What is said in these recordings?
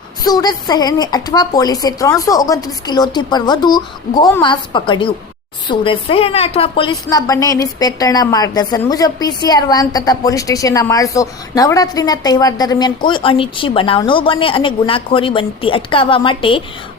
સુરત શહેરની અઠવા પોલીસે ત્રણસો ઓગણત્રીસ કિલોથી પર વધુ ગોમાંસ પકડ્યું. સુરત શહેરના અઠવા પોલીસના બંને ઇન્સ્પેક્ટરના માર્ગદર્શન મુજબ પીસીઆર વાન તથા પોલીસ સ્ટેશનના માણસો નવરાત્રીના તહેવાર દરમિયાન કોઈ અનિચ્છી બનાવ ન બને અને ગુનાખોરી બનતી અટકાવવા માટે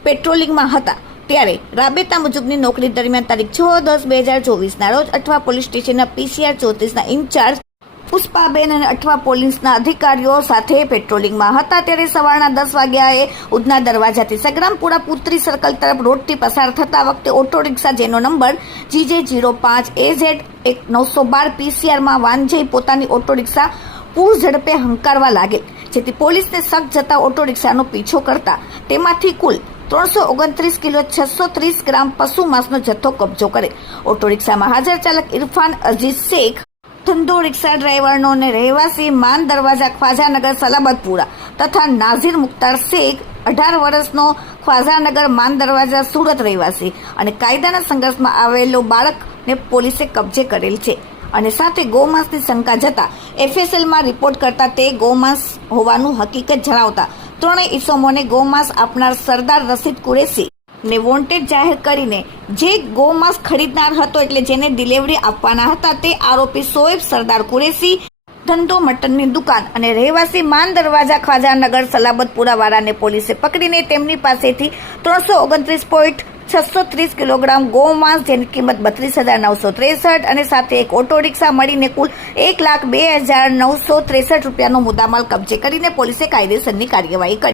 પેટ્રોલિંગમાં હતા. ત્યારે રાબેતા મુજબની નોકરી દરમિયાન તારીખ છ દસ બે હજાર ચોવીસના રોજ અઠવા પોલીસ સ્ટેશનના પીસીઆર ચોત્રીસના ઇન્ચાર્જ પુષ્પાબેન અને અઠવા પોલીસના અધિકારીઓ સાથે પેટ્રોલિંગમાં હતા. ત્યારે સવારના દસ વાગ્યાએ ઉધના દરવાજાથી સંગ્રામપુરા પુત્રી સર્કલ તરફ રોડથી પસાર થતા વખતે ઓટો રિક્ષા જેનો નંબર જીજે જીરો પાંચ એ ઝેડ એક નવસો બાર પીસીઆરમાં વાનજઈ પોતાની ઓટો રિક્ષા પૂર ઝડપે હંકારવા લાગે, જેથી પોલીસને શક જતા ઓટો રિક્ષાનો પીછો કરતા. તેમાંથી કુલ ત્રણસો ઓગણત્રીસ કિલો છસો ત્રીસ ગ્રામ પશુ માંસનો જથ્થો કબજો કરે. ઓટો રિક્ષામાં હાજર ચાલક ઇરફાન અઝીઝ શેખ ધંધો રિક્ષા ડ્રાઈવરનો અને રહેવાસી માન દરવાજા ખ્વાજાનગર સલાબતપુરા તથા નાઝીર મુખ્તાર શેખ, અઢાર વર્ષનો ખ્વાજાનગર માન દરવાજા સુરત રહેવાસી અને કાયદાના સંઘર્ષમાં આવેલો બાળકને પોલીસે કબજે કરેલ છે. અને સાથે ગૌમાંસની શંકા જતા એફએસએલમાં રિપોર્ટ કરતા તે ગૌમાંસ હોવાનું હકીકત જણાવતા ત્રણેય ઇસમોને ગૌમાંસ આપનાર સરદાર રસીદ કુરેશી ને વોન્ટેડ જાહેર કરીને જે ગોમાંસ ખરીદનાર હતો એટલે જેને ડિલિવરી આપવાના હતા તે આરોપી સોએબ સરદાર કુરેશી ધંધો મટનની દુકાન અને રહેવાસી માન દરવાજા ખ્વાજાનગર સલાબતપુરા વાળાને પોલીસે પકડીને તેમની પાસેથી ત્રણસો ઓગણત્રીસ પોઈન્ટ છસો ત્રીસ કિલોગ્રામ ગોમાંસ, જેની કિંમત બત્રીસ હજાર નવસો ત્રેસઠ અને સાથે એક ઓટો રિક્ષા મળીને કુલ એક લાખ બે હજાર નવસો ત્રેસઠ રૂપિયાનો મુદ્દામાલ કબજે કરીને પોલીસે કાયદેસરની કાર્યવાહી કરી.